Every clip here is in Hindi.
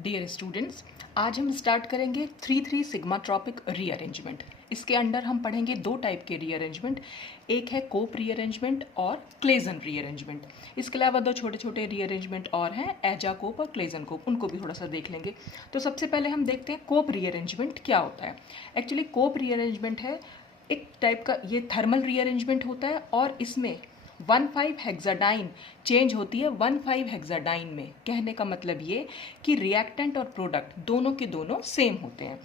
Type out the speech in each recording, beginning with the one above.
डियर स्टूडेंट्स, आज हम स्टार्ट करेंगे 3-3 सिग्माट्रॉपिक रीअरेंजमेंट। इसके अंडर हम पढ़ेंगे दो टाइप के रीअरेंजमेंट, एक है कोप रीअरेंजमेंट और क्लेजन रीअरेंजमेंट। इसके अलावा दो छोटे छोटे रीअरेंजमेंट और हैं, एजा कोप और क्लेजन कोप, उनको भी थोड़ा सा देख लेंगे। तो सबसे पहले हम देखते हैं कोप रीअरेंजमेंट क्या होता है। एक्चुअली कोप रीअरेंजमेंट है एक टाइप का, ये थर्मल रीअरेंजमेंट होता है और इसमें 1,5 हेक्साडाइन चेंज होती है 1,5 हेक्साडाइन में। कहने का मतलब ये कि रिएक्टेंट और प्रोडक्ट दोनों के दोनों सेम होते हैं।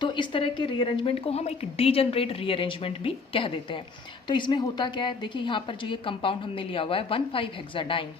तो इस तरह के रीअरेंजमेंट को हम एक डीजनरेट रीअरेंजमेंट भी कह देते हैं। तो इसमें होता क्या है, देखिए यहाँ पर जो ये कंपाउंड हमने लिया हुआ है 1,5 हेक्साडाइन,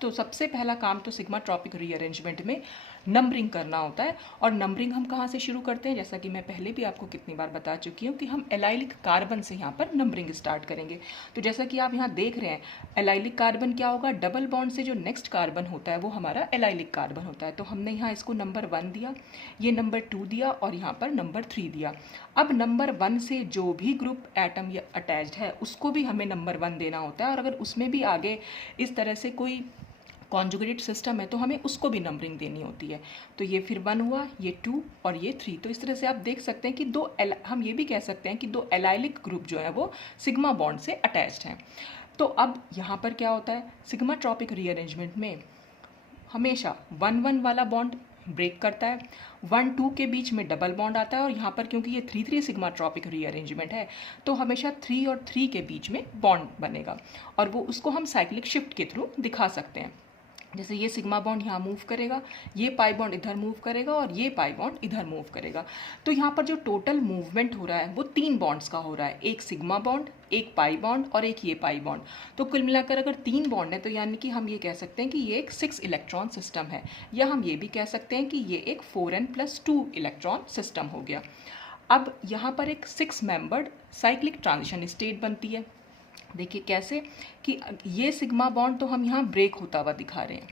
तो सबसे पहला काम तो सिग्माट्रॉपिक रीअरेंजमेंट में नंबरिंग करना होता है। और नंबरिंग हम कहाँ से शुरू करते हैं, जैसा कि मैं पहले भी आपको कितनी बार बता चुकी हूँ कि हम एलाइलिक कार्बन से यहाँ पर नंबरिंग स्टार्ट करेंगे। तो जैसा कि आप यहाँ देख रहे हैं, एलाइलिक कार्बन क्या होगा, डबल बॉन्ड से जो नेक्स्ट कार्बन होता है वो हमारा एलाइलिक कार्बन होता है। तो हमने यहाँ इसको नंबर 1 दिया, ये नंबर 2 दिया और यहाँ पर नंबर 3 दिया। अब नंबर 1 से जो भी ग्रुप एटम या अटैच्ड है उसको भी हमें नंबर 1 देना होता है, और अगर उसमें भी आगे इस तरह से कोई कॉन्जुगेटेड सिस्टम है तो हमें उसको भी नंबरिंग देनी होती है। तो ये फिर 1 हुआ, ये 2 और ये 3। तो इस तरह से आप देख सकते हैं कि हम ये भी कह सकते हैं कि दो एलाइलिक ग्रुप जो है वो सिग्मा बॉन्ड से अटैच्ड हैं। तो अब यहाँ पर क्या होता है, सिग्माट्रॉपिक रीअरेंजमेंट में हमेशा 1-1 वाला बॉन्ड ब्रेक करता है, 1-2 के बीच में डबल बॉन्ड आता है, और यहाँ पर क्योंकि ये 3-3 सिग्माट्रॉपिक रीअरेंजमेंट है तो हमेशा 3 और 3 के बीच में बॉन्ड बनेगा, और वो उसको हम साइक्लिक शिफ्ट के थ्रू दिखा सकते हैं। जैसे ये सिग्मा बॉन्ड यहाँ मूव करेगा, ये पाई बॉन्ड इधर मूव करेगा और ये पाई बॉन्ड इधर मूव करेगा। तो यहाँ पर जो टोटल मूवमेंट हो रहा है वो 3 बॉन्ड्स का हो रहा है, एक सिग्मा बॉन्ड, एक पाई बॉन्ड और एक ये पाई बॉन्ड। तो कुल मिलाकर अगर 3 बॉन्ड है तो यानी कि हम ये कह सकते हैं कि ये एक 6 इलेक्ट्रॉन सिस्टम है, या हम ये भी कह सकते हैं कि ये एक 4n+2 इलेक्ट्रॉन सिस्टम हो गया। अब यहाँ पर एक 6 मेंबर्ड साइक्लिक ट्रांजिशन स्टेट बनती है। देखिए कैसे कि ये सिग्मा बॉन्ड तो हम यहाँ ब्रेक होता हुआ दिखा रहे हैं,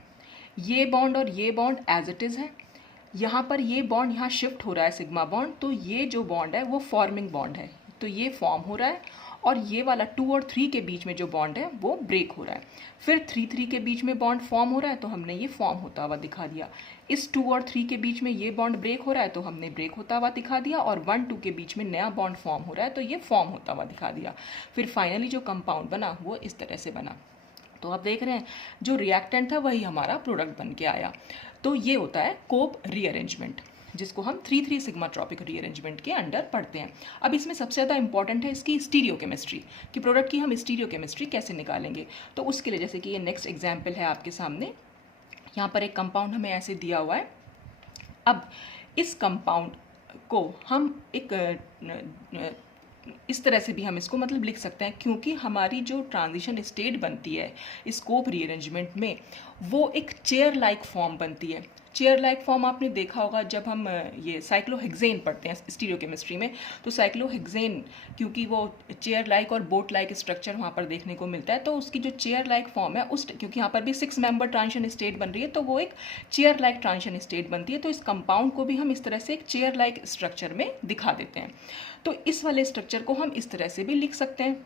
ये बॉन्ड और ये बॉन्ड एज इट इज़ है। यहाँ पर ये बॉन्ड यहाँ शिफ्ट हो रहा है सिग्मा बॉन्ड, तो ये जो बॉन्ड है वो फॉर्मिंग बॉन्ड है, तो ये फॉर्म हो रहा है, और ये वाला 2 और 3 के बीच में जो बॉन्ड है वो ब्रेक हो रहा है। फिर 3-3 के बीच में बॉन्ड फॉर्म हो रहा है तो हमने ये फॉर्म होता हुआ दिखा दिया। इस 2 और 3 के बीच में ये बॉन्ड ब्रेक हो रहा है तो हमने ब्रेक होता हुआ दिखा दिया, और 1-2 के बीच में नया बॉन्ड फॉर्म हो रहा है तो ये फॉर्म होता हुआ दिखा दिया। फिर फाइनली जो कंपाउंड बना वो इस तरह से बना। तो आप देख रहे हैं जो रिएक्टेंट था वही हमारा प्रोडक्ट बन के आया। तो ये होता है कोप रीअरेंजमेंट, जिसको हम 3-3 सिग्माट्रॉपिक रीअरेंजमेंट के अंडर पढ़ते हैं। अब इसमें सबसे ज़्यादा इंपॉर्टेंट है इसकी स्टीरियोकेमिस्ट्री, कि प्रोडक्ट की हम स्टीरियोकेमिस्ट्री कैसे निकालेंगे। तो उसके लिए जैसे कि ये नेक्स्ट एग्जाम्पल है आपके सामने, यहाँ पर एक कंपाउंड हमें ऐसे दिया हुआ है। अब इस कंपाउंड को हम एक इस तरह से भी हम इसको मतलब लिख सकते हैं, क्योंकि हमारी जो ट्रांजिशन स्टेट बनती है स्कोप रीअरेंजमेंट में वो एक चेयर लाइक फॉर्म बनती है। चेयर लाइक फॉर्म आपने देखा होगा जब हम ये साइक्लोहेक्सेन पढ़ते हैं स्टीरियोकेमिस्ट्री में। तो साइक्लोहेक्सेन क्योंकि वो चेयर लाइक और बोट लाइक स्ट्रक्चर वहाँ पर देखने को मिलता है, तो उसकी जो चेयर लाइक फॉर्म है उस, क्योंकि यहाँ पर भी 6 मेंबर ट्रांजिशन स्टेट बन रही है तो वो एक चेयर लाइक ट्रांजिशन स्टेट बनती है। तो इस कंपाउंड को भी हम इस तरह से एक चेयर लाइक स्ट्रक्चर में दिखा देते हैं। तो इस वाले स्ट्रक्चर को हम इस तरह से भी लिख सकते हैं।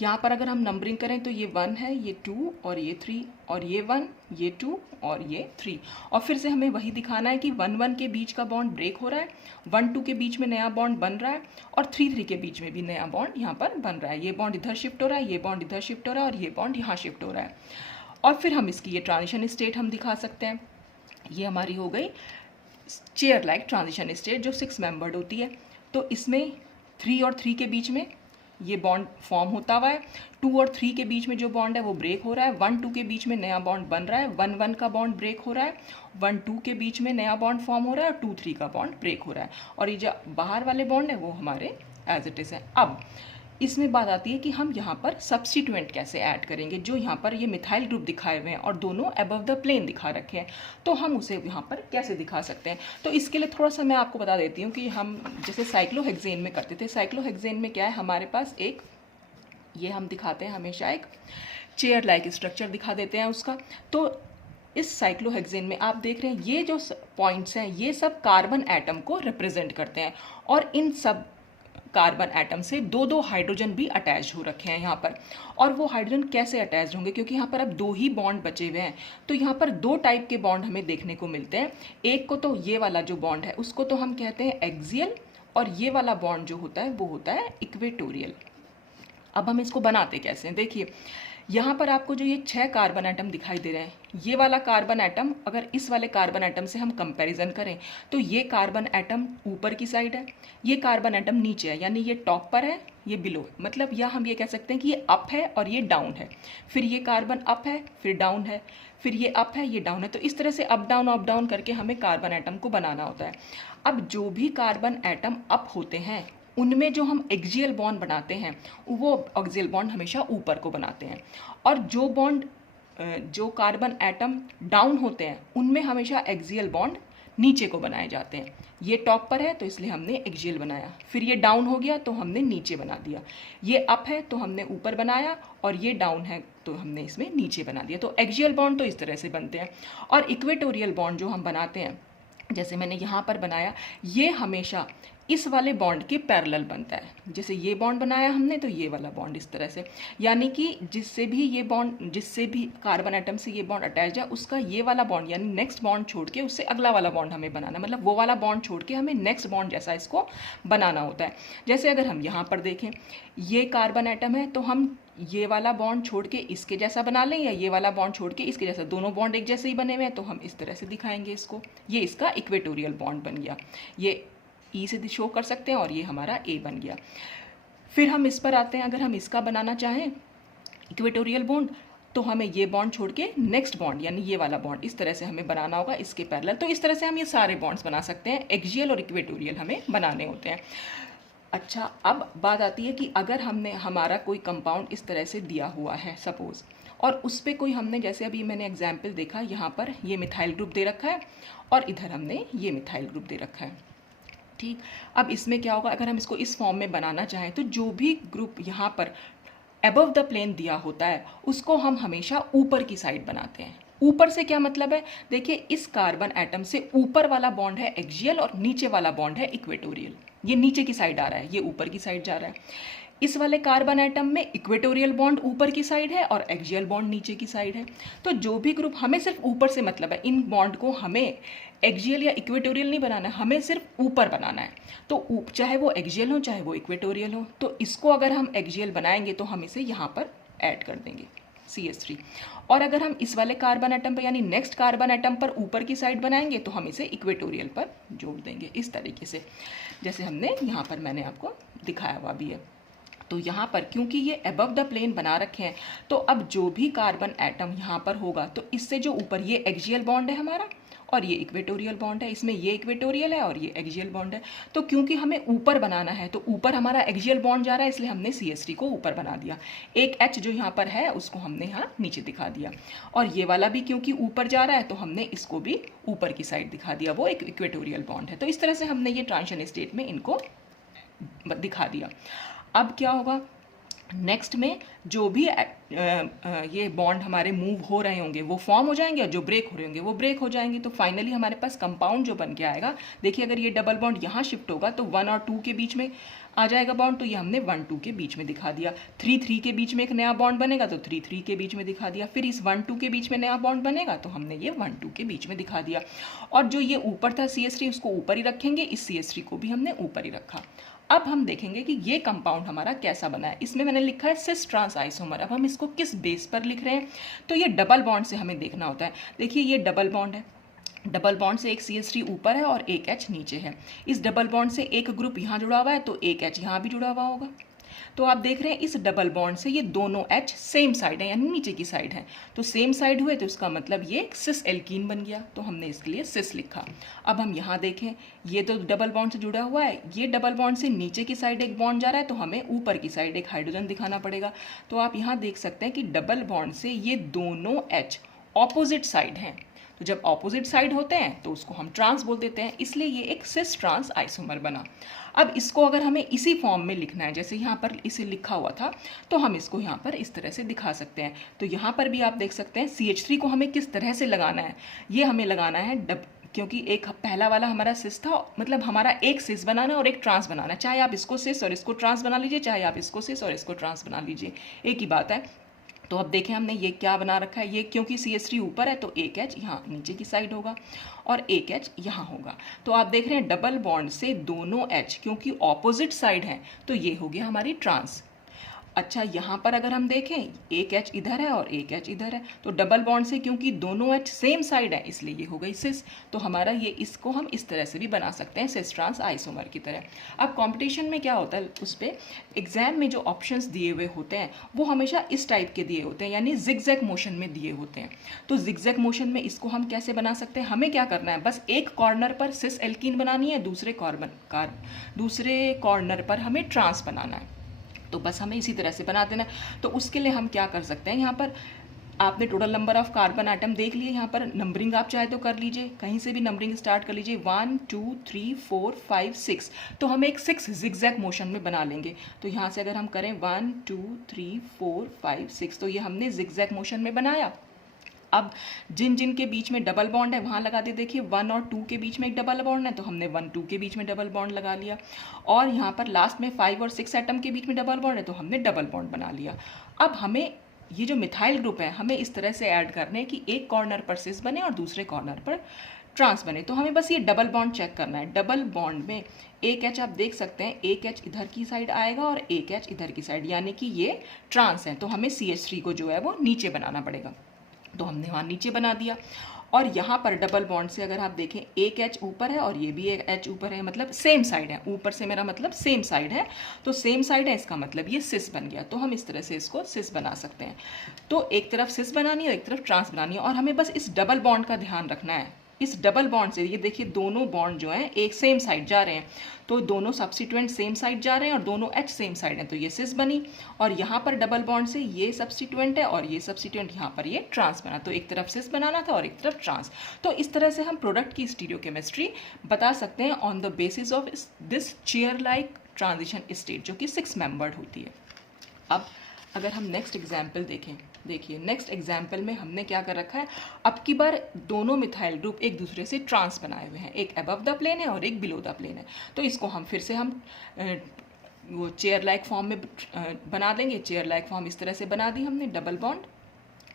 यहाँ पर अगर हम नंबरिंग करें तो ये 1 है, ये 2 और ये 3, और ये 1, ये 2 और ये 3। और फिर से हमें वही दिखाना है कि 1-1 के बीच का बॉन्ड ब्रेक हो रहा है, 1-2 के बीच में नया बॉन्ड बन रहा है, और 3-3 के बीच में भी नया बॉन्ड यहाँ पर बन रहा है। ये बॉन्ड इधर शिफ्ट हो रहा है, ये बॉन्ड इधर शिफ्ट हो रहा है, और ये बॉन्ड यहाँ शिफ्ट हो रहा है। और फिर हम इसकी ये ट्रांजिशन स्टेट हम दिखा सकते हैं। ये हमारी हो गई चेयर लाइक ट्रांजिशन स्टेट जो 6 मेंबर्ड होती है। तो इसमें 3 और 3 के बीच में ये बॉन्ड फॉर्म होता हुआ है, 2 और 3 के बीच में जो बॉन्ड है वो ब्रेक हो रहा है, 1-2 के बीच में नया बॉन्ड बन रहा है, 1-1 का बॉन्ड ब्रेक हो रहा है, 1-2 के बीच में नया बॉन्ड फॉर्म हो रहा है, और 2-3 का बॉन्ड ब्रेक हो रहा है, और ये जो बाहर वाले बॉन्ड है वो हमारे एज इट इज़ है। अब इसमें बात आती है कि हम यहाँ पर सब्स्टिट्यूएंट कैसे ऐड करेंगे। जो यहाँ पर ये मिथाइल ग्रुप दिखाए हुए हैं और दोनों अबव द प्लेन दिखा रखे हैं, तो हम उसे यहाँ पर कैसे दिखा सकते हैं। तो इसके लिए थोड़ा सा मैं आपको बता देती हूँ कि हम जैसे साइक्लोहेक्सेन में करते थे। साइक्लोहेक्सेन में क्या है, हमारे पास एक ये हम दिखाते हैं हमेशा एक चेयर लाइक स्ट्रक्चर दिखा देते हैं उसका। तो इस साइक्लोहेक्सेन में आप देख रहे हैं ये जो पॉइंट्स हैं ये सब कार्बन एटम को रिप्रेजेंट करते हैं, और इन सब कार्बन एटम से दो दो हाइड्रोजन भी अटैच हो रखे हैं यहाँ पर। और वो हाइड्रोजन कैसे अटैच होंगे, क्योंकि यहाँ पर अब दो ही बॉन्ड बचे हुए हैं, तो यहाँ पर दो टाइप के बॉन्ड हमें देखने को मिलते हैं। एक को तो ये वाला जो बॉन्ड है उसको तो हम कहते हैं एक्सियल, और ये वाला बॉन्ड जो होता है वो होता है इक्वेटोरियल। अब हम इसको बनाते कैसे हैं, देखिए यहाँ पर आपको जो ये 6 कार्बन एटम दिखाई दे रहे हैं, ये वाला कार्बन एटम अगर इस वाले कार्बन एटम से हम कंपैरिजन करें तो ये कार्बन एटम ऊपर की साइड है, ये कार्बन एटम नीचे है, यानी ये टॉप पर है, ये बिलो, मतलब या हम ये कह सकते हैं कि ये अप है और ये डाउन है। फिर ये कार्बन अप है, फिर डाउन है, फिर ये अप है, ये डाउन है। तो इस तरह से अप डाउन करके हमें कार्बन एटम को बनाना होता है। अब जो भी कार्बन एटम अप होते हैं उनमें जो हम एक्सियल बॉन्ड बनाते हैं वो एक्सियल बॉन्ड हमेशा ऊपर को बनाते हैं, और जो कार्बन एटम डाउन होते हैं उनमें हमेशा एक्सियल बॉन्ड नीचे को बनाए जाते हैं। ये टॉप पर है तो इसलिए हमने एक्सियल बनाया, फिर ये डाउन हो गया तो हमने नीचे बना दिया, ये अप है तो हमने ऊपर बनाया, और ये डाउन है तो हमने इसमें नीचे बना दिया। तो एक्सियल बॉन्ड तो इस तरह से बनते हैं। और इक्वेटोरियल बॉन्ड जो हम बनाते हैं, जैसे मैंने यहाँ पर बनाया, ये हमेशा इस वाले बॉन्ड के पैरेलल बनता है। जैसे ये बॉन्ड बनाया हमने तो ये वाला बॉन्ड इस तरह से, यानी कि जिससे भी कार्बन एटम से ये बॉन्ड अटैच है उसका ये वाला बॉन्ड यानी नेक्स्ट बॉन्ड छोड़ के उससे अगला वाला बॉन्ड हमें बनाना, मतलब वो वाला बॉन्ड छोड़ के हमें नेक्स्ट बॉन्ड जैसा इसको बनाना होता है। जैसे अगर हम यहाँ पर देखें, ये कार्बन एटम है तो हम ये वाला बॉन्ड छोड़ के इसके जैसा बना लें, या ये वाला बॉन्ड छोड़ के इसके जैसा, दोनों बॉन्ड एक जैसे ही बने हुए हैं तो हम इस तरह से दिखाएंगे इसको। ये इसका इक्वेटोरियल बॉन्ड बन गया, ये ई से शो कर सकते हैं, और ये हमारा ए बन गया। फिर हम इस पर आते हैं, अगर हम इसका बनाना चाहें इक्वेटोरियल बॉन्ड तो हमें ये बॉन्ड छोड़ के नेक्स्ट बॉन्ड यानी ये वाला बॉन्ड इस तरह से हमें बनाना होगा इसके पैरेलल। तो इस तरह से हम ये सारे बॉन्ड्स बना सकते हैं, एक्सियल और इक्वेटोरियल हमें बनाने होते हैं। अच्छा, अब बात आती है कि अगर हमारा कोई कंपाउंड इस तरह से दिया हुआ है सपोज, और उस पर कोई हमने, जैसे अभी मैंने एग्जाम्पल देखा, यहाँ पर ये मिथाइल ग्रुप दे रखा है और इधर हमने ये मिथाइल ग्रुप दे रखा है, ठीक। अब इसमें क्या होगा, अगर हम इसको इस फॉर्म में बनाना चाहें तो जो भी ग्रुप यहाँ पर अबव द प्लेन दिया होता है उसको हम हमेशा ऊपर की साइड बनाते हैं। ऊपर से क्या मतलब है, देखिए इस कार्बन एटम से ऊपर वाला बॉन्ड है एक्सियल और नीचे वाला बॉन्ड है इक्वेटोरियल। ये नीचे की साइड आ रहा है, ये ऊपर की साइड जा रहा है। इस वाले कार्बन एटम में इक्वेटोरियल बॉन्ड ऊपर की साइड है और एक्सियल बॉन्ड नीचे की साइड है। तो जो भी ग्रुप, हमें सिर्फ ऊपर से मतलब है, इन बॉन्ड को हमें एक्सियल या इक्वेटोरियल नहीं बनाना है, हमें सिर्फ ऊपर बनाना है। तो चाहे वो एक्सियल हो चाहे वो इक्वेटोरियल हो, तो इसको अगर हम एक्सियल बनाएंगे तो हम इसे यहाँ पर ऐड कर देंगे CH3। और अगर हम इस वाले कार्बन एटम पर यानी नेक्स्ट कार्बन एटम पर ऊपर की साइड बनाएंगे तो हम इसे इक्वेटोरियल पर जोड़ देंगे इस तरीके से, जैसे हमने यहाँ पर मैंने आपको दिखाया हुआ भी है। तो यहाँ पर क्योंकि ये अबव द प्लेन बना रखे हैं तो अब जो भी कार्बन एटम यहाँ पर होगा तो इससे जो ऊपर, ये एक्सियल बॉन्ड है हमारा और ये इक्वेटोरियल बॉन्ड है, इसमें ये इक्वेटोरियल है और ये एक्सियल बॉन्ड है। तो क्योंकि हमें ऊपर बनाना है तो ऊपर हमारा एक्सियल बॉन्ड जा रहा है, इसलिए हमने CH3 को ऊपर बना दिया। एक H जो यहाँ पर है उसको हमने यहाँ नीचे दिखा दिया, और ये वाला भी क्योंकि ऊपर जा रहा है तो हमने इसको भी ऊपर की साइड दिखा दिया, वो एक इक्वेटोरियल बॉन्ड है। तो इस तरह से हमने ये ट्रांजिशन स्टेट में इनको दिखा दिया। अब क्या होगा, नेक्स्ट में जो भी ये बॉन्ड हमारे मूव हो रहे होंगे वो फॉर्म हो जाएंगे, और जो ब्रेक हो रहे होंगे वो ब्रेक हो जाएंगे। तो फाइनली हमारे पास कंपाउंड जो बन के आएगा, देखिए अगर ये डबल बॉन्ड यहाँ शिफ्ट होगा तो 1 और 2 के बीच में आ जाएगा बॉन्ड, तो ये हमने 1-2 के बीच में दिखा दिया। 3-3 के बीच में एक नया बॉन्ड बनेगा तो 3-3 के बीच में दिखा दिया। फिर इस 1-2 के बीच में नया बॉन्ड बनेगा तो हमने ये 1-2 के बीच में दिखा दिया। और जो ये ऊपर था CH3 उसको ऊपर ही रखेंगे, इस CH3 को भी हमने ऊपर ही रखा। अब हम देखेंगे कि ये कंपाउंड हमारा कैसा बना है। इसमें मैंने लिखा है सिस ट्रांस आइसोमर। अब हम इसको किस बेस पर लिख रहे हैं, तो ये डबल बॉन्ड से हमें देखना होता है। देखिए ये डबल बॉन्ड है, डबल बॉन्ड से एक CH3 ऊपर है और एक H नीचे है। इस डबल बॉन्ड से एक ग्रुप यहाँ जुड़ा हुआ है तो एक H यहाँ भी जुड़ा हुआ होगा। तो आप देख रहे हैं इस डबल बॉन्ड से ये दोनों H सेम साइड है यानी नीचे की साइड है, तो सेम साइड हुए तो इसका मतलब ये सिस एल्कीन बन गया, तो हमने इसके लिए सिस लिखा। अब हम यहाँ देखें, ये तो डबल बॉन्ड से जुड़ा हुआ है, ये डबल बॉन्ड से नीचे की साइड एक बॉन्ड जा रहा है तो हमें ऊपर की साइड एक हाइड्रोजन दिखाना पड़ेगा। तो आप यहाँ देख सकते हैं कि डबल बॉन्ड से ये दोनों H ऑपोजिट साइड हैं, तो जब ऑपोजिट साइड होते हैं तो उसको हम ट्रांस बोल देते हैं, इसलिए ये एक सिस ट्रांस आइसोमर बना। अब इसको अगर हमें इसी फॉर्म में लिखना है जैसे यहाँ पर इसे लिखा हुआ था, तो हम इसको यहाँ पर इस तरह से दिखा सकते हैं। तो यहाँ पर भी आप देख सकते हैं CH3 को हमें किस तरह से लगाना है, ये हमें लगाना है क्योंकि एक पहला वाला हमारा सिस था, मतलब हमारा एक सिस बनाना है और एक ट्रांस बनाना है, चाहे आप इसको सिस और इसको ट्रांस बना लीजिए, चाहे आप इसको सिस और इसको ट्रांस बना लीजिए, एक ही बात है। तो अब देखें हमने ये क्या बना रखा है, ये क्योंकि CH3 ऊपर है तो एक एच यहाँ नीचे की साइड होगा और एक एच यहाँ होगा। तो आप देख रहे हैं डबल बॉन्ड से दोनों एच क्योंकि ऑपोजिट साइड है तो ये हो गया हमारी ट्रांस। अच्छा, यहाँ पर अगर हम देखें एक एच इधर है और एक एच इधर है, तो डबल बॉन्ड से क्योंकि दोनों एच सेम साइड है इसलिए ये हो गई सिस। तो हमारा ये इसको हम इस तरह से भी बना सकते हैं, सिस ट्रांस आइसोमर की तरह। अब कंपटीशन में क्या होता है, उस पर एग्जाम में जो ऑप्शंस दिए हुए होते हैं वो हमेशा इस टाइप के दिए होते हैं, यानी जिगजैग मोशन में दिए होते हैं। तो जिगजैग मोशन में इसको हम कैसे बना सकते हैं, हमें क्या करना है, बस एक कॉर्नर पर सिस एल्कीन बनानी है, दूसरे कॉर्नर पर हमें ट्रांस बनाना है। तो बस हमें इसी तरह से बना देना है। तो उसके लिए हम क्या कर सकते हैं, यहाँ पर आपने total number of carbon atom देख लिए, यहाँ पर नंबरिंग आप चाहे तो कर लीजिए, कहीं से भी नंबरिंग स्टार्ट कर लीजिए, 1 2 3 4 5 6। तो हम एक 6 जिगजैग मोशन में बना लेंगे। तो यहाँ से अगर हम करें 1 2 3 4 5 6, तो ये हमने जिगजैग मोशन में बनाया। अब जिन जिन के बीच में डबल बॉन्ड है वहाँ लगा दे, देखिए 1 और 2 के बीच में एक डबल बॉन्ड है तो हमने 1 2 के बीच में डबल बॉन्ड लगा लिया, और यहाँ पर लास्ट में 5 और 6 एटम के बीच में डबल बॉन्ड है तो हमने डबल बॉन्ड बना लिया। अब हमें ये जो मिथाइल ग्रुप है हमें इस तरह से ऐड करने कि एक कॉर्नर पर सिस बने और दूसरे कॉर्नर पर ट्रांस बने। तो हमें बस ये डबल बॉन्ड चेक करना है। डबल बॉन्ड में एक एच आप देख सकते हैं, एक एच इधर की साइड आएगा और एक एच इधर की साइड, यानी कि ये ट्रांस है। तो हमें CH3 को जो है वो नीचे बनाना पड़ेगा, तो हमने वहाँ नीचे बना दिया। और यहाँ पर डबल बॉन्ड से अगर आप देखें एक एच ऊपर है और ये भी एक एच ऊपर है, मतलब सेम साइड है, ऊपर से मेरा मतलब सेम साइड है, तो सेम साइड है इसका मतलब ये सिस बन गया। तो हम इस तरह से इसको सिस बना सकते हैं। तो एक तरफ सिस बनानी है और एक तरफ ट्रांस बनानी है, और हमें बस इस डबल बॉन्ड का ध्यान रखना है। इस डबल बॉन्ड से ये देखिए दोनों बॉन्ड जो हैं एक सेम साइड जा रहे हैं, तो दोनों सब्स्टिट्यूएंट सेम साइड जा रहे हैं और दोनों एच सेम साइड हैं, तो ये सिस बनी। और यहाँ पर डबल बॉन्ड से ये सब्स्टिट्यूएंट है और ये सब्स्टिट्यूएंट यहाँ पर ये ट्रांस बना, तो एक तरफ सिस बनाना था और एक तरफ ट्रांस। तो इस तरह से हम प्रोडक्ट की स्टीरियोकेमिस्ट्री बता सकते हैं on the basis of this chair like transition state, जो कि 6 मेंबर्ड होती है। अब अगर हम नेक्स्ट एग्जाम्पल देखें, देखिए नेक्स्ट एग्जाम्पल में हमने क्या कर रखा है, अब की बार दोनों मिथाइल ग्रुप एक दूसरे से ट्रांस बनाए हुए हैं, एक अबव द प्लेन है और एक बिलो द प्लेन है। तो इसको हम फिर से हम वो चेयर लाइक फॉर्म में बना देंगे। चेयर लाइक फॉर्म इस तरह से बना दी हमने, डबल बॉन्ड,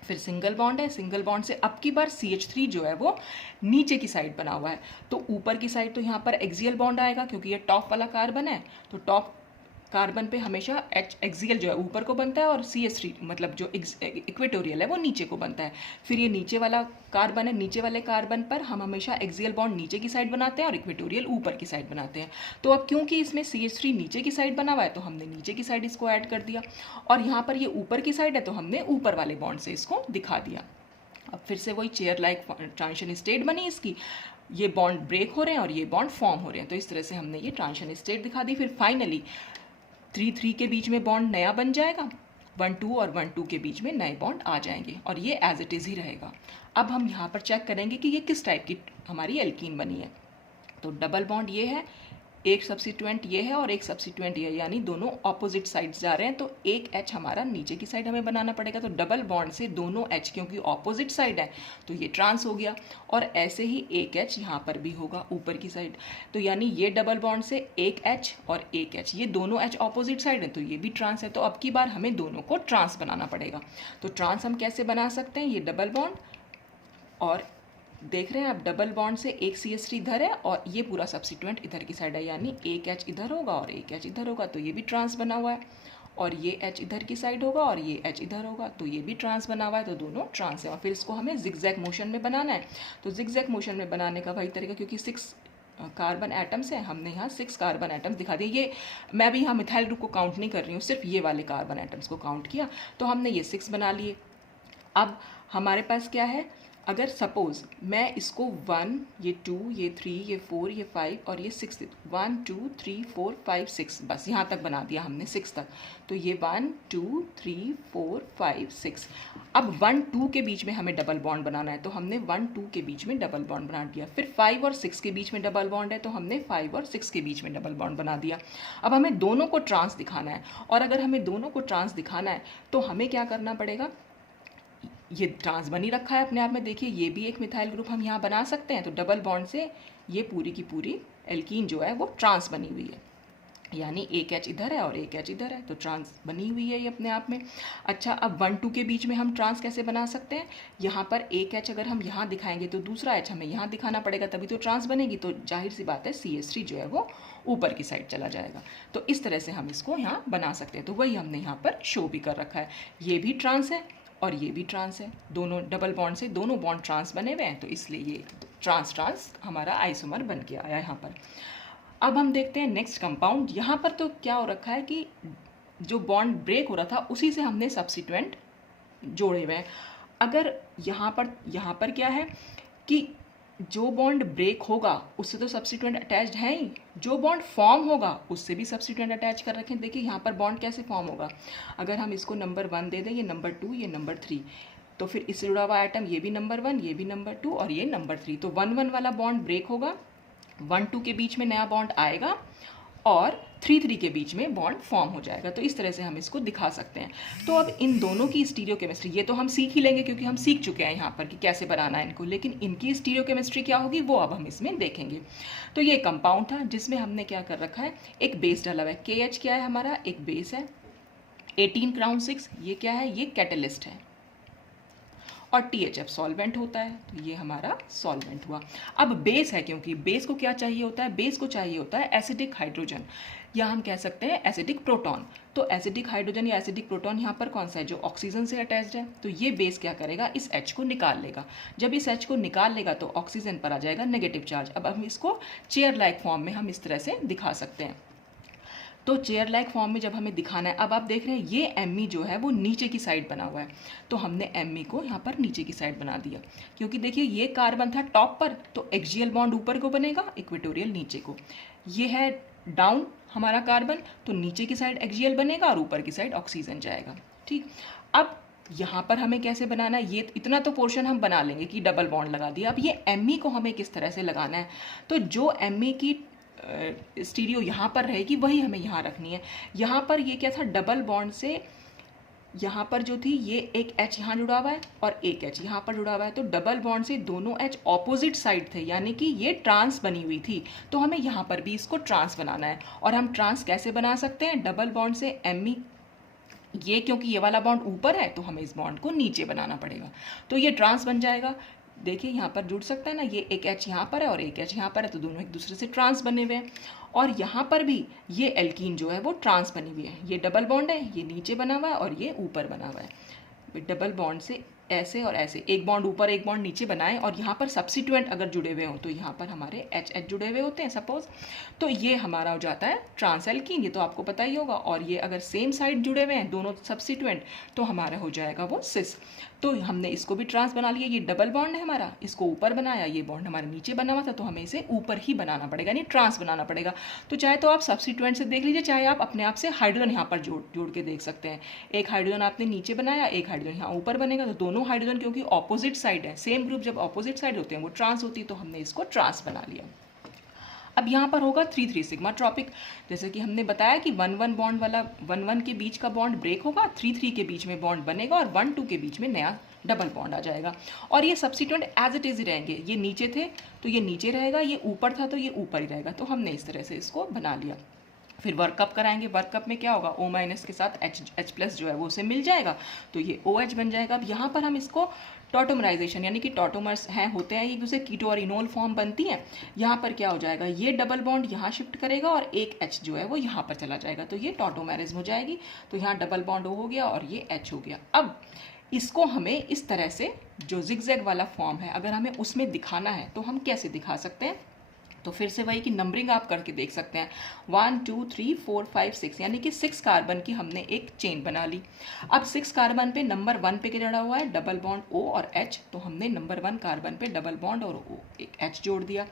फिर सिंगल बॉन्ड है, सिंगल बॉन्ड से अब की बार CH3 जो है वो नीचे की साइड बना हुआ है। तो ऊपर की साइड तो यहाँ पर एक्सियल बॉन्ड आएगा क्योंकि ये टॉप वाला कार्बन है, तो टॉप कार्बन पे हमेशा एक्सियल जो है ऊपर को बनता है और CH3 मतलब जो इक्वेटोरियल है वो नीचे को बनता है। फिर ये नीचे वाला कार्बन है, नीचे वाले कार्बन पर हम हमेशा एक्सियल बॉन्ड नीचे की साइड बनाते हैं और इक्वेटोरियल ऊपर की साइड बनाते हैं। तो अब क्योंकि इसमें CH3 नीचे की साइड बना हुआ है तो हमने नीचे की साइड इसको ऐड कर दिया, और यहाँ पर ये ऊपर की साइड है तो हमने ऊपर वाले बॉन्ड से इसको दिखा दिया। अब फिर से वही चेयर लाइक ट्रांजिशन स्टेट बनी इसकी, ये बॉन्ड ब्रेक हो रहे हैं और ये बॉन्ड फॉर्म हो रहे हैं, तो इस तरह से हमने ये ट्रांजिशन स्टेट दिखा दी। फिर फाइनली 3 3 के बीच में बॉन्ड नया बन जाएगा, 1 2 और 1 2 के बीच में नए बॉन्ड आ जाएंगे और ये एज इट इज़ ही रहेगा। अब हम यहाँ पर चेक करेंगे कि ये किस टाइप की हमारी एल्कीन बनी है। तो डबल बॉन्ड ये है, एक सब्स्टिट्यूएंट ये है और एक सब्स्टिट्यूएंट ये है, यानी दोनों ऑपोजिट साइड्स जा रहे हैं, तो एक एच हमारा नीचे की साइड हमें बनाना पड़ेगा। तो डबल बॉन्ड से दोनों एच क्योंकि ऑपोजिट साइड है तो ये ट्रांस हो गया, और ऐसे ही एक एच यहाँ पर भी होगा ऊपर की साइड। तो यानी ये डबल बॉन्ड से एक एच और एक एच, ये दोनों एच ऑपोजिट साइड है तो ये भी ट्रांस है। तो अब की बार हमें दोनों को ट्रांस बनाना पड़ेगा। तो ट्रांस हम कैसे बना सकते हैं, ये डबल बॉन्ड, और देख रहे हैं आप डबल बॉन्ड से एक CH3 इधर है और ये पूरा सब्स्टिट्यूएंट इधर की साइड है, यानी एक एच इधर होगा और एक एच इधर होगा, तो ये भी ट्रांस बना हुआ है। और ये एच इधर की साइड होगा और ये एच इधर होगा, तो ये भी ट्रांस बना हुआ है, तो दोनों ट्रांस है। और फिर इसको हमें जिगजैग मोशन में बनाना है। तो जिगजैग मोशन में बनाने का वही तरीका, क्योंकि 6 कार्बन एटम्स हैं, हमने यहाँ 6 कार्बन एटम्स दिखा दिए। ये मैं भी यहाँ मिथाइल ग्रुप को काउंट नहीं कर रही हूँ, सिर्फ ये वाले कार्बन एटम्स को काउंट किया, तो हमने ये 6 बना लिए। अब हमारे पास क्या है, अगर सपोज मैं इसको 1 ये 2 ये 3 ये 4 ये 5 और ये 6, 1 2 3 4 5 6, बस यहाँ तक बना दिया हमने 6 तक। तो ये 1 2 3 4 5 6। अब 1 2 के बीच में हमें डबल बॉन्ड बनाना है, तो हमने 1 2 के बीच में डबल बॉन्ड बना दिया। फिर 5 और 6 के बीच में डबल बॉन्ड है, तो हमने 5 और 6 के बीच में डबल बॉन्ड बना दिया। अब हमें दोनों को ट्रांस दिखाना है, और अगर हमें दोनों को ट्रांस दिखाना है तो हमें क्या करना पड़ेगा, ये ट्रांस बनी रखा है अपने आप में, देखिए ये भी एक मिथाइल ग्रुप हम यहाँ बना सकते हैं। तो डबल बॉन्ड से ये पूरी की पूरी एल्कीन जो है वो ट्रांस बनी हुई है, यानी एक एच इधर है और एक एच इधर है, तो ट्रांस बनी हुई है ये अपने आप में। अच्छा, अब 1 2 के बीच में हम ट्रांस कैसे बना सकते हैं? यहाँ पर एक एच अगर हम यहाँ दिखाएंगे तो दूसरा एच हमें यहाँ दिखाना पड़ेगा, तभी तो ट्रांस बनेगी। तो जाहिर सी बात है CH3 जो है वो ऊपर की साइड चला जाएगा। तो इस तरह से हम इसको यहाँ बना सकते हैं। तो वही हमने यहाँ पर शो भी कर रखा है, ये भी ट्रांस है और ये भी ट्रांस है, दोनों डबल बॉन्ड से दोनों बॉन्ड ट्रांस बने हुए हैं, तो इसलिए ये ट्रांस ट्रांस हमारा आइसोमर बन के आया यहाँ पर। अब हम देखते हैं नेक्स्ट कंपाउंड। यहाँ पर तो क्या हो रखा है कि जो बॉन्ड ब्रेक हो रहा था उसी से हमने सब्स्टिट्यूएंट जोड़े हुए हैं। अगर यहाँ पर क्या है कि जो बॉन्ड ब्रेक होगा उससे तो सब्स्टिट्यूएंट अटैच्ड है ही, जो बॉन्ड फॉर्म होगा उससे भी सब्स्टिट्यूएंट अटैच कर रखे हैं। देखिए यहाँ पर बॉन्ड कैसे फॉर्म होगा, अगर हम इसको नंबर 1 दे दें, ये नंबर 2, ये नंबर 3, तो फिर इससे जुड़ा हुआ आइटम ये भी नंबर 1, ये भी नंबर 2 और ये नंबर 3। तो 1 1 वाला बॉन्ड ब्रेक होगा, 1 2 के बीच में नया बॉन्ड आएगा और 3 3 के बीच में बॉन्ड फॉर्म हो जाएगा। तो इस तरह से हम इसको दिखा सकते हैं। तो अब इन दोनों की स्टीरियोकेमिस्ट्री ये तो हम सीख ही लेंगे, क्योंकि हम सीख चुके हैं यहाँ पर कि कैसे बनाना है इनको, लेकिन इनकी स्टीरियोकेमिस्ट्री क्या होगी वो अब हम इसमें देखेंगे। तो ये कंपाउंड था जिसमें हमने क्या कर रखा है, एक बेस डाला हुआ है। KH क्या है हमारा, एक बेस है। 18 क्राउन 6 ये क्या है, ये कैटलिस्ट है। और THF सॉल्वेंट होता है, तो ये हमारा सॉल्वेंट हुआ। अब बेस है, क्योंकि बेस को क्या चाहिए होता है, बेस को चाहिए होता है एसिडिक हाइड्रोजन, या हम कह सकते हैं एसिडिक प्रोटॉन। तो एसिडिक हाइड्रोजन या एसिडिक प्रोटॉन यहाँ पर कौन सा है, जो ऑक्सीजन से अटैच्ड है। तो ये बेस क्या करेगा, इस H को निकाल लेगा। जब इस H को निकाल लेगा तो ऑक्सीजन पर आ जाएगा नेगेटिव चार्ज। अब हम इसको चेयर लाइक फॉर्म में हम इस तरह से दिखा सकते हैं। तो चेयर लाइक फॉर्म में जब हमें दिखाना है, अब आप देख रहे हैं ये Me जो है वो नीचे की साइड बना हुआ है, तो हमने Me को यहाँ पर नीचे की साइड बना दिया, क्योंकि देखिए ये कार्बन था टॉप पर, तो एक्सियल बॉन्ड ऊपर को बनेगा, इक्वेटोरियल नीचे को। ये है डाउन हमारा कार्बन, तो नीचे की साइड एक्सियल बनेगा और ऊपर की साइड ऑक्सीजन जाएगा। ठीक, अब यहाँ पर हमें कैसे बनाना है, ये इतना तो पोर्शन हम बना लेंगे कि डबल बॉन्ड लगा दिया। अब ये Me को हमें किस तरह से लगाना है, तो जो Me की स्टीरियो यहाँ पर रहेगी वही हमें यहाँ रखनी है। यहाँ पर ये क्या था, डबल बॉन्ड से यहाँ पर जो थी ये एक H यहाँ जुड़ा हुआ है और एक H यहाँ पर जुड़ा हुआ है, तो डबल बॉन्ड से दोनों H ऑपोजिट साइड थे, यानी कि ये ट्रांस बनी हुई थी। तो हमें यहाँ पर भी इसको ट्रांस बनाना है। और हम ट्रांस कैसे बना सकते हैं, डबल बॉन्ड से Me, ये क्योंकि ये वाला बॉन्ड ऊपर है तो हमें इस बॉन्ड को नीचे बनाना पड़ेगा, तो ये ट्रांस बन जाएगा। देखिए यहाँ पर जुड़ सकता है ना, ये एक H यहाँ पर है और एक H यहाँ पर है, तो दोनों एक दूसरे से ट्रांस बने हुए हैं। और यहाँ पर भी ये एल्कीन जो है वो ट्रांस बनी हुई है, ये डबल बॉन्ड है, ये नीचे बना हुआ है और ये ऊपर बना हुआ है। डबल बॉन्ड से ऐसे और ऐसे एक बॉन्ड ऊपर एक बॉन्ड नीचे बनाएं, और यहाँ पर सब्स्टिट्यूएंट अगर जुड़े हुए हों तो यहाँ पर हमारे H जुड़े हुए होते हैं सपोज, तो ये हमारा हो जाता है ट्रांस एल्कीन, ये तो आपको पता ही होगा। और ये अगर सेम साइड जुड़े हुए हैं दोनों सब्स्टिट्यूएंट, तो हमारा हो जाएगा वो सिस। तो हमने इसको भी ट्रांस बना लिया, ये डबल बॉन्ड है हमारा, इसको ऊपर बनाया, ये बॉन्ड हमारे नीचे बना हुआ था, तो हमें इसे ऊपर ही बनाना पड़ेगा, यानी ट्रांस बनाना पड़ेगा। तो चाहे तो आप सब्स्टिट्यूएंट से देख लीजिए, चाहे आप अपने आप से हाइड्रोजन यहाँ पर जोड़ के देख सकते हैं। एक हाइड्रोजन आपने नीचे बनाया, एक हाइड्रोजन यहाँ ऊपर बनेगा, तो दोनों हाइड्रोजन क्योंकि ऑपोजिट साइड है, सेम ग्रुप जब ऑपोजिट साइड होते हैं वो ट्रांस होती है, तो हमने इसको ट्रांस बना लिया। अब यहाँ पर होगा 3 3 सिग्मा ट्रॉपिक, जैसे कि हमने बताया कि 1 1 बॉन्ड वाला 1 1 के बीच का बॉन्ड ब्रेक होगा, 3 3 के बीच में बॉन्ड बनेगा और 1 2 के बीच में नया डबल बॉन्ड आ जाएगा। और ये सब्स्टिट्यूएंट एज इट इज ही रहेंगे, ये नीचे थे तो ये नीचे रहेगा, ये ऊपर था तो ये ऊपर ही रहेगा। तो हमने इस तरह से इसको बना लिया। फिर वर्कअप कराएंगे, वर्कअप में क्या होगा, O- के साथ H+ जो है वो उसे मिल जाएगा, तो ये OH बन जाएगा। अब यहाँ पर हम इसको टॉटोमराइजेशन, यानी कि टॉटोमर्स हैं होते हैं एक दूसरे कीटो और इनोल फॉर्म बनती है, यहाँ पर क्या हो जाएगा, ये डबल बॉन्ड यहाँ शिफ्ट करेगा और एक H जो है वो यहाँ पर चला जाएगा, तो ये टॉटोमेरिज्म हो जाएगी। तो यहाँ डबल बॉन्ड O हो गया और ये H हो गया। अब इसको हमें इस तरह से जो जिगजैग वाला फॉर्म है, अगर हमें उसमें दिखाना है तो हम कैसे दिखा सकते हैं, तो फिर से वही कि नंबरिंग आप करके देख सकते हैं, 1 2 3 4 5 6, यानी कि 6 कार्बन की हमने एक चेन बना ली। अब 6 कार्बन पे नंबर 1 पे क्या जुड़ा हुआ है, डबल बॉन्ड O और H, तो हमने नंबर 1 कार्बन पे डबल बॉन्ड और O एक H जोड़ दिया।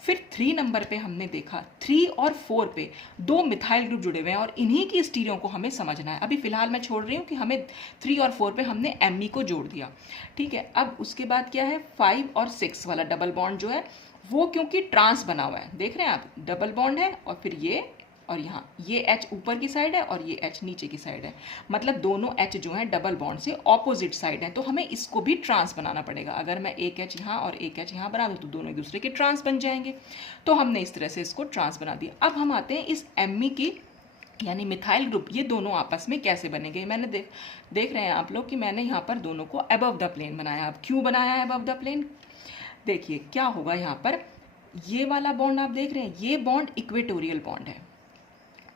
फिर 3 नंबर पे हमने देखा 3 और 4 पे 2 मिथाइल ग्रुप जुड़े हुए हैं और इन्हीं की स्टीरियो को हमें समझना है। अभी फिलहाल मैं छोड़ रही हूँ कि हमें 3 और 4 पे हमने Me को जोड़ दिया, ठीक है। अब उसके बाद क्या है, 5 और 6 वाला डबल बॉन्ड जो है वो क्योंकि ट्रांस बना हुआ है, देख रहे हैं आप, डबल बॉन्ड है और फिर ये और यहाँ ये H ऊपर की साइड है और ये H नीचे की साइड है, मतलब दोनों H जो हैं डबल बॉन्ड से ऑपोजिट साइड है, तो हमें इसको भी ट्रांस बनाना पड़ेगा। अगर मैं एक H यहाँ और एक H यहाँ बना दूँ तो दोनों एक दूसरे के ट्रांस बन जाएंगे। तो हमने इस तरह से इसको ट्रांस बना दिया। अब हम आते हैं इस एमी की यानी मिथाइल ग्रुप, ये दोनों आपस में कैसे बनेंगे। मैंने देख रहे हैं आप लोग कि मैंने यहाँ पर दोनों को अबव द प्लेन बनाया। अब क्यों बनाया है अबव द प्लेन, देखिए क्या होगा। यहाँ पर ये वाला बॉन्ड आप देख रहे हैं, ये बॉन्ड इक्वेटोरियल बॉन्ड है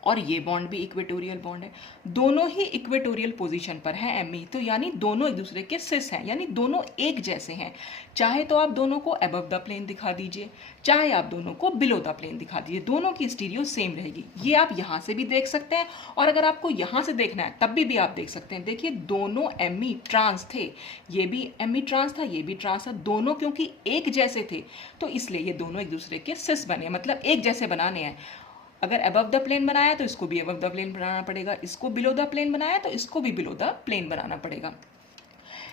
और ये बॉन्ड भी इक्वेटोरियल बॉन्ड है, दोनों ही इक्वेटोरियल पोजीशन पर है एमी, तो यानी दोनों एक दूसरे के सिस हैं, यानी दोनों एक जैसे हैं। चाहे तो आप दोनों को अबव द प्लेन दिखा दीजिए, चाहे आप दोनों को बिलो द प्लेन दिखा दीजिए, दोनों की स्टीरियो सेम रहेगी। ये आप यहाँ से भी देख सकते हैं और अगर आपको यहाँ से देखना है तब भी आप देख सकते हैं। देखिए दोनों एमी ट्रांस थे, ये भी एमी ट्रांस था, ये भी ट्रांस था, दोनों क्योंकि एक जैसे थे तो इसलिए ये दोनों एक दूसरे के सिस बने, मतलब एक जैसे बनाने हैं। अगर अबव द प्लेन बनाया तो इसको भी अबव द प्लेन बनाना पड़ेगा, इसको बिलो द प्लेन बनाया तो इसको भी बिलो द प्लेन बनाना पड़ेगा।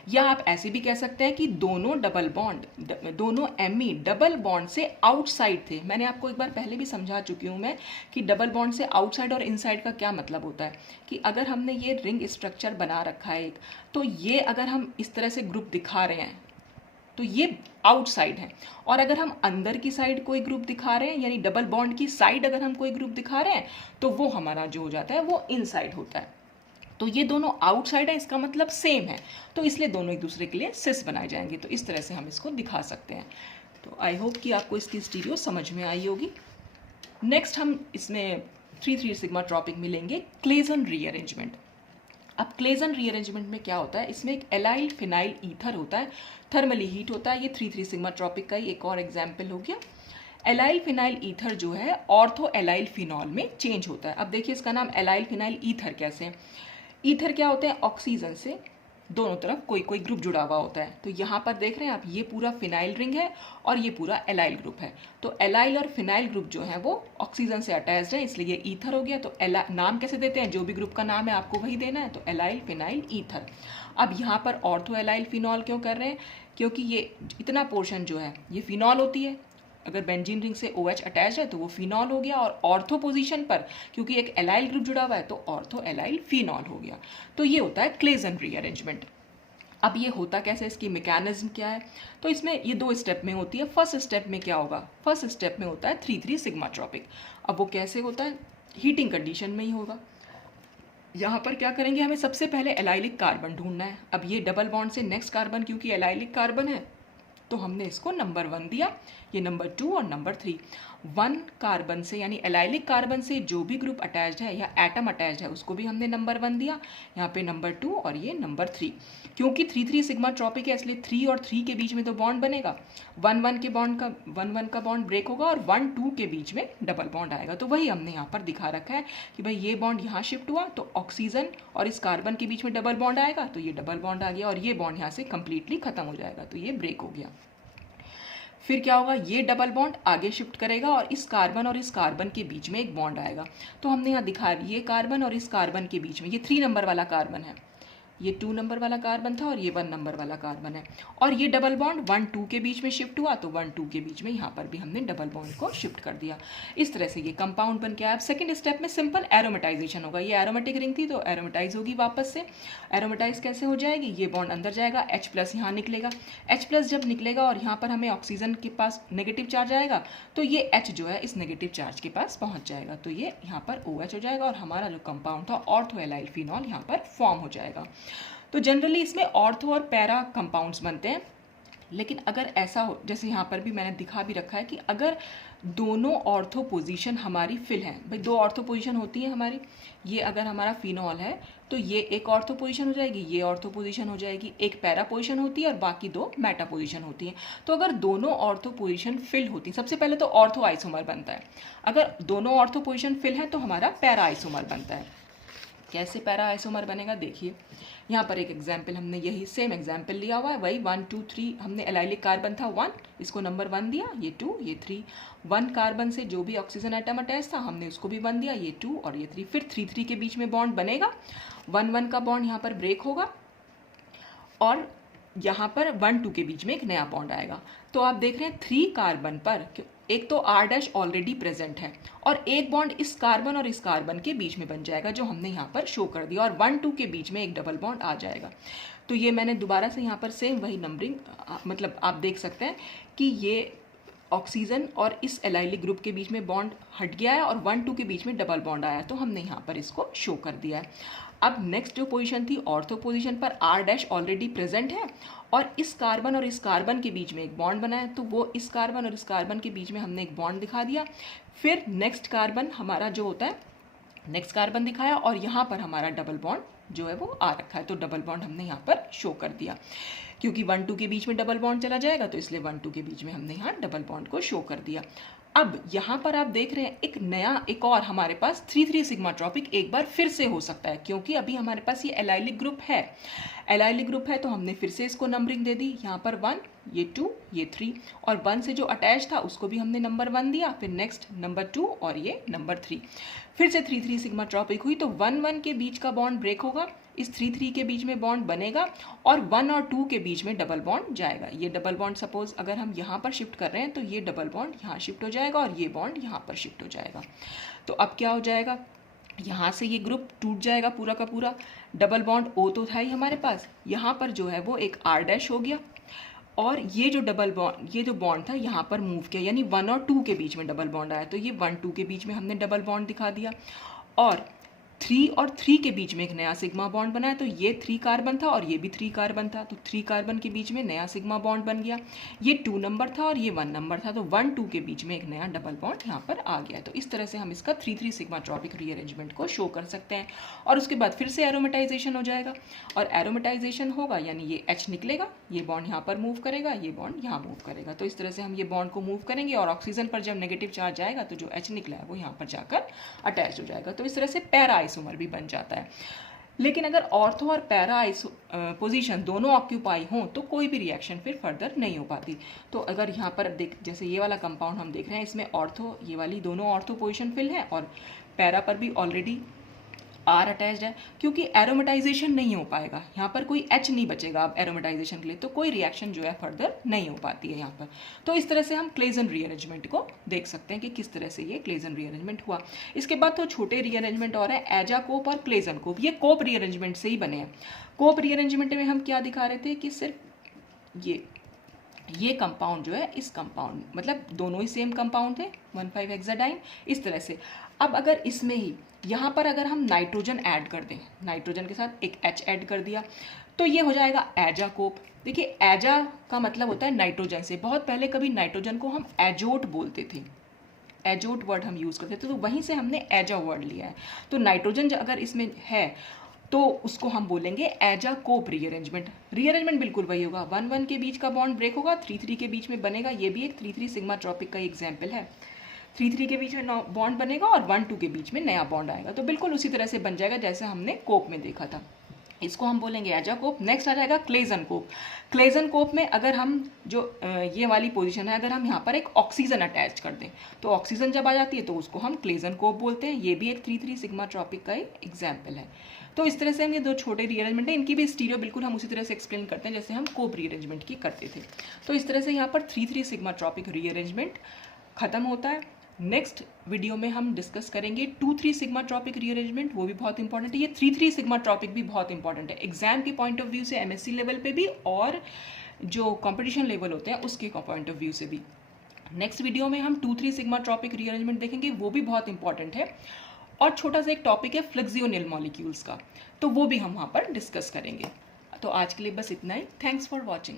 या आप ऐसे भी कह सकते हैं कि दोनों डबल बॉन्ड, दोनों एमी डबल बॉन्ड से आउटसाइड थे। मैंने आपको एक बार पहले भी समझा चुकी हूँ मैं कि डबल बॉन्ड से आउटसाइड और इनसाइड का क्या मतलब होता है। कि अगर हमने ये रिंग स्ट्रक्चर बना रखा है एक, तो ये अगर हम इस तरह से ग्रुप दिखा रहे हैं तो ये आउटसाइड है, और अगर हम अंदर की साइड कोई ग्रुप दिखा रहे हैं यानी डबल बॉन्ड की साइड अगर हम कोई ग्रुप दिखा रहे हैं तो वो हमारा जो हो जाता है वो इनसाइड होता है। तो ये दोनों आउटसाइड है, इसका मतलब सेम है, तो इसलिए दोनों एक दूसरे के लिए सिस बनाए जाएंगे। तो इस तरह से हम इसको दिखा सकते हैं। तो आई होप कि आपको इसकी स्टीरियो समझ में आई होगी। नेक्स्ट हम इसमें 3-3 सिग्मा ट्रॉपिक मिलेंगे क्लेजन रीअरेंजमेंट। अब क्लेजन रीअरेंजमेंट में क्या होता है, इसमें एक एलाइल फिनाइल ईथर होता है, थर्मली हीट होता है। ये 3-3 सिग्मा ट्रॉपिक का ही एक और एग्जाम्पल हो गया। एलाइल फिनाइल ईथर जो है ऑर्थो एलाइल फिनॉल में चेंज होता है। अब देखिए इसका नाम एलाइल फिनाइल ईथर कैसे है। ईथर क्या होते हैं, ऑक्सीजन से दोनों तरफ कोई कोई ग्रुप जुड़ा हुआ होता है। तो यहाँ पर देख रहे हैं आप, ये पूरा फिनाइल रिंग है और ये पूरा एलाइल ग्रुप है। तो एलाइल और फिनाइल ग्रुप जो है वो ऑक्सीजन से अटैच्ड है, इसलिए ये ईथर हो गया। तो नाम कैसे देते हैं, जो भी ग्रुप का नाम है आपको वही देना है, तो एलाइल फिनाइल ईथर। अब यहाँ पर ऑर्थो एलाइल फिनॉल क्यों कर रहे हैं, क्योंकि ये इतना पोर्शन जो है ये फिनॉल होती है। अगर बेंजीन रिंग से OH अटैच है तो वो फिनॉल हो गया, और ऑर्थो पोजीशन पर क्योंकि एक एलाइल ग्रुप जुड़ा हुआ है तो ऑर्थो एलाइल फिनॉल हो गया। तो ये होता है क्लेजन रीअरेंजमेंट। अब ये होता कैसे, इसकी मैकेनिज्म क्या है, तो इसमें ये 2 स्टेप में होती है। फर्स्ट स्टेप में क्या होगा, फर्स्ट स्टेप में होता है 3-3 सिग्मा ट्रॉपिक। अब वो कैसे होता है, हीटिंग कंडीशन में ही होगा। यहाँ पर क्या करेंगे, हमें सबसे पहले एलाइलिक कार्बन ढूंढना है। अब ये डबल बॉन्ड से नेक्स्ट कार्बन क्योंकि एलाइलिक कार्बन है तो हमने इसको नंबर 1 दिया, ये नंबर 2 और नंबर 3। 1 कार्बन से यानी एलाइलिक कार्बन से जो भी ग्रुप अटैच्ड है या एटम अटैच्ड है उसको भी हमने नंबर 1 दिया, यहाँ पे नंबर 2 और ये नंबर 3। क्योंकि 3-3 सिग्मा ट्रॉपिक है इसलिए 3 और 3 के बीच में तो बॉन्ड बनेगा, 1-1 के बॉन्ड का 1-1 का बॉन्ड ब्रेक होगा और 1-2 के बीच में डबल बॉन्ड आएगा। तो वही हमने यहाँ पर दिखा रखा है कि भाई ये बॉन्ड यहाँ शिफ्ट हुआ तो ऑक्सीजन और इस कार्बन के बीच में डबल बॉन्ड आएगा, तो ये डबल बॉन्ड आ गया और ये बॉन्ड यहाँ से कंप्लीटली खत्म हो जाएगा, तो ये ब्रेक हो गया। फिर क्या होगा, ये डबल बॉन्ड आगे शिफ्ट करेगा और इस कार्बन के बीच में एक बॉन्ड आएगा। तो हमने यहाँ दिखाया ये कार्बन और इस कार्बन के बीच में ये 3 नंबर वाला कार्बन है, ये 2 नंबर वाला कार्बन था और ये 1 नंबर वाला कार्बन है, और ये डबल बॉन्ड 1-2 के बीच में शिफ्ट हुआ तो 1-2 के बीच में यहाँ पर भी हमने डबल बॉन्ड को शिफ्ट कर दिया। इस तरह से ये कंपाउंड बन के आया। अब सेकंड स्टेप में सिंपल एरोमेटाइजेशन होगा। ये एरोमेटिक रिंग थी तो एरोमेटाइज होगी वापस से। एरोमेटाइज कैसे हो जाएगी, ये बॉन्ड अंदर जाएगा, H+ यहाँ निकलेगा। H+ जब निकलेगा और यहाँ पर हमें ऑक्सीजन के पास नेगेटिव चार्ज आएगा तो ये H जो है इस नेगेटिव चार्ज के पास पहुँच जाएगा, तो ये यहाँ पर OH हो जाएगा और हमारा जो कंपाउंड था ऑर्थो एलाइल फिनॉल यहाँ पर फॉर्म हो जाएगा। तो जनरली इसमें ऑर्थो और पैरा कंपाउंड्स बनते हैं, लेकिन अगर ऐसा हो जैसे यहाँ पर भी मैंने दिखा भी रखा है कि अगर दोनों ऑर्थो पोजीशन हमारी फिल हैं, भाई 2 ऑर्थो पोजीशन होती है हमारी, ये अगर हमारा फिनॉल है तो ये एक ऑर्थो पोजीशन हो जाएगी, ये ऑर्थो पोजीशन हो जाएगी, एक पैरा पोजीशन होती है और बाकी 2 मेटा पोजीशन होती हैं। तो अगर दोनों ऑर्थो पोजीशन फिल होती हैं, सबसे पहले तो ऑर्थो आइसोमर बनता है। अगर दोनों ऑर्थो पोजीशन फिल है तो हमारा पैरा आइसोमर बनता है। कैसे पैरा आइसोमर बनेगा, देखिए यहाँ पर एक एग्जाम्पल हमने यही सेम एग्जाम्पल लिया हुआ है, वही 1 2 3 हमने एलाइलिक कार्बन था 1, इसको नंबर 1 दिया, ये 2 ये 3। 1 कार्बन से जो भी ऑक्सीजन एटम अटैच था हमने उसको भी 1 दिया, ये 2 और ये 3। फिर 3-3 के बीच में बॉन्ड बनेगा, 1-1 का बॉन्ड यहाँ पर ब्रेक होगा और यहाँ पर 1 2 के बीच में एक नया बॉन्ड आएगा। तो आप देख रहे हैं 3 कार्बन पर एक तो R डैश ऑलरेडी प्रेजेंट है और एक बॉन्ड इस कार्बन और इस कार्बन के बीच में बन जाएगा जो हमने यहाँ पर शो कर दिया, और 1 2 के बीच में एक डबल बॉन्ड आ जाएगा। तो ये मैंने दोबारा से यहाँ पर सेम वही नंबरिंग, मतलब आप देख सकते हैं कि ये ऑक्सीजन और इस एलाइलिक ग्रुप के बीच में बॉन्ड हट गया है और 1 2 के बीच में डबल बॉन्ड आया, तो हमने यहाँ पर इसको शो कर दिया है। अब नेक्स्ट जो पोजीशन थी ऑर्थो पोजीशन पर R डैश ऑलरेडी प्रेजेंट है और इस कार्बन और इस कार्बन के बीच में एक बॉन्ड बना है, तो वो इस कार्बन और इस कार्बन के बीच में हमने एक बॉन्ड दिखा दिया। फिर नेक्स्ट कार्बन हमारा जो होता है, नेक्स्ट कार्बन दिखाया और यहाँ पर हमारा डबल बॉन्ड जो है वो आ रखा है, तो डबल बॉन्ड हमने यहाँ पर शो कर दिया। क्योंकि 1 2 के बीच में डबल बॉन्ड चला जाएगा तो इसलिए 1 2 के बीच में हमने यहाँ डबल बॉन्ड को शो कर दिया। अब यहाँ पर आप देख रहे हैं एक और हमारे पास 3 सिग्मा ट्रॉपिक एक बार फिर से हो सकता है, क्योंकि अभी हमारे पास ये एलाइलिक ग्रुप है। एलाइलिक ग्रुप है तो हमने फिर से इसको नंबरिंग दे दी, यहाँ पर 1, ये 2, ये 3, और 1 से जो अटैच था उसको भी हमने नंबर 1 दिया, फिर नेक्स्ट नंबर 2 और ये नंबर 3। फिर से 3 सिग्मा ट्रॉपिक हुई तो 1 1 के बीच का बॉन्ड ब्रेक होगा, इस 3 के बीच में बॉन्ड बनेगा और 1 और 2 के बीच में डबल बॉन्ड जाएगा। ये डबल बॉन्ड सपोज अगर हम यहाँ पर शिफ्ट कर रहे हैं तो ये डबल बॉन्ड यहाँ शिफ्ट हो जाएगा और ये बॉन्ड यहाँ पर शिफ्ट हो जाएगा। तो अब क्या हो जाएगा, यहाँ से ये ग्रुप टूट जाएगा पूरा का पूरा। डबल बॉन्ड O तो था ही हमारे पास, यहाँ पर जो है वो एक R डैश हो गया और ये जो डबल बॉन्ड, ये जो बॉन्ड था यहाँ पर मूव किया, यानी 1 और 2 के बीच में डबल बॉन्ड आया, तो ये 1 2 के बीच में हमने डबल बॉन्ड दिखा दिया। और 3 और 3 के बीच में एक नया सिग्मा बॉन्ड बना है, तो ये 3 कार्बन था और ये भी 3 कार्बन था, तो 3 कार्बन के बीच में नया सिग्मा बॉन्ड बन गया। ये 2 नंबर था और ये 1 नंबर था, तो 1 2 के बीच में एक नया डबल बॉन्ड यहाँ पर आ गया। तो इस तरह से हम इसका 3 सिग्मा ट्रॉपिक रीअरेंजमेंट को शो कर सकते हैं। और उसके बाद फिर से एरोमेटाइजेशन हो जाएगा, और एरोमेटाइजेशन होगा यानी ये H निकलेगा, ये बॉन्ड यहाँ पर मूव करेगा, ये बॉन्ड यहाँ मूव करेगा। तो इस तरह से हम ये बॉन्ड को मूव करेंगे और ऑक्सीजन पर जब नेगेटिव चार्ज आएगा तो जो H निकला है वो यहाँ पर जाकर अटैच हो जाएगा। तो इस तरह से पैरा आइसोमर भी बन जाता है। लेकिन अगर ऑर्थो और पैरा पोजीशन दोनों ऑक्यूपाई हों तो कोई भी रिएक्शन फिर फर्दर नहीं हो पाती। तो अगर यहाँ पर देख, जैसे ये वाला कंपाउंड हम देख रहे हैं, इसमें ऑर्थो, ये वाली दोनों ऑर्थो पोजीशन फिल है और पैरा पर भी ऑलरेडी R अटैच्ड है, क्योंकि एरोमेटाइजेशन नहीं हो पाएगा, यहाँ पर कोई H नहीं बचेगा अब एरोमेटाइजेशन के लिए, तो कोई रिएक्शन जो है फर्दर नहीं हो पाती है यहाँ पर। तो इस तरह से हम क्लेजन रीअरेंजमेंट को देख सकते हैं कि किस तरह से ये क्लेजन रीअरेंजमेंट हुआ। इसके बाद तो छोटे रीअरेंजमेंट और है, एजाकोप और क्लेजन कोप, ये कोप रीअरेंजमेंट से ही बने हैं। कोप रीअरेंजमेंट में हम क्या दिखा रहे थे कि सिर्फ ये कंपाउंड जो है, इस कंपाउंड मतलब दोनों ही सेम कंपाउंड थे 1,5 हेक्साडाइन, इस तरह से। अब अगर इसमें ही यहाँ पर अगर हम नाइट्रोजन ऐड कर दें, नाइट्रोजन के साथ एक H ऐड कर दिया, तो ये हो जाएगा एजाकोप। देखिए एजा का मतलब होता है नाइट्रोजन से, बहुत पहले कभी नाइट्रोजन को हम एजोट बोलते थे, एजोट वर्ड हम यूज़ करते थे, तो वहीं से हमने एजा वर्ड लिया है। तो नाइट्रोजन अगर इसमें है तो उसको हम बोलेंगे एजाकोप रीअरेंजमेंट। रीअरेंजमेंट बिल्कुल वही होगा, 1 1 के बीच का बॉन्ड ब्रेक होगा, 3 3 के बीच में बनेगा, ये भी एक 3 सिग्मा ट्रॉपिक का एग्जाम्पल है। 3 3 के बीच में बॉन्ड बनेगा और 1 2 के बीच में नया बॉन्ड आएगा, तो बिल्कुल उसी तरह से बन जाएगा जैसे हमने कोप में देखा था। इसको हम बोलेंगे एजाकोप। नेक्स्ट आ जाएगा क्लेजन कोप। क्लेजन कोप में अगर हम जो ये वाली पोजीशन है, अगर हम यहाँ पर एक ऑक्सीजन अटैच कर दें तो ऑक्सीजन जब आ जाती है तो उसको हम क्लेजन कोप बोलते हैं। ये भी एक 3 सिग्मा ट्रॉपिक का एग्जाम्पल है। तो इस तरह से हम ये दो छोटे रीअरेंजमेंट है, इनकी भी स्टीरियो बिल्कुल हम उसी तरह से एक्सप्लेन करते हैं जैसे हम कोप रीअरेंजमेंट की करते थे। तो इस तरह से यहाँ पर 3 सिग्मा ट्रॉपिक रीअरेंजमेंट खत्म होता है। नेक्स्ट वीडियो में हम डिस्कस करेंगे 2-3 सिग्मा ट्रॉपिक रीअरेंजमेंट, वो भी बहुत इंपॉर्टेंट है। ये 3 सिग्मा ट्रॉपिक भी बहुत इंपॉर्टेंट है एग्जाम के पॉइंट ऑफ व्यू से, एमएससी लेवल पे भी और जो कंपटीशन लेवल होते हैं उसके पॉइंट ऑफ व्यू से भी। नेक्स्ट वीडियो में हम 2-3 सिग्मा ट्रॉपिक रीअरेंजमेंट देखेंगे, वो भी बहुत इंपॉर्टेंट है। और छोटा सा एक टॉपिक है फ्लेक्सियोनिल मॉलिक्यूल्स का, तो वो भी हम वहाँ पर डिस्कस करेंगे। तो आज के लिए बस इतना ही। Thanks for watching.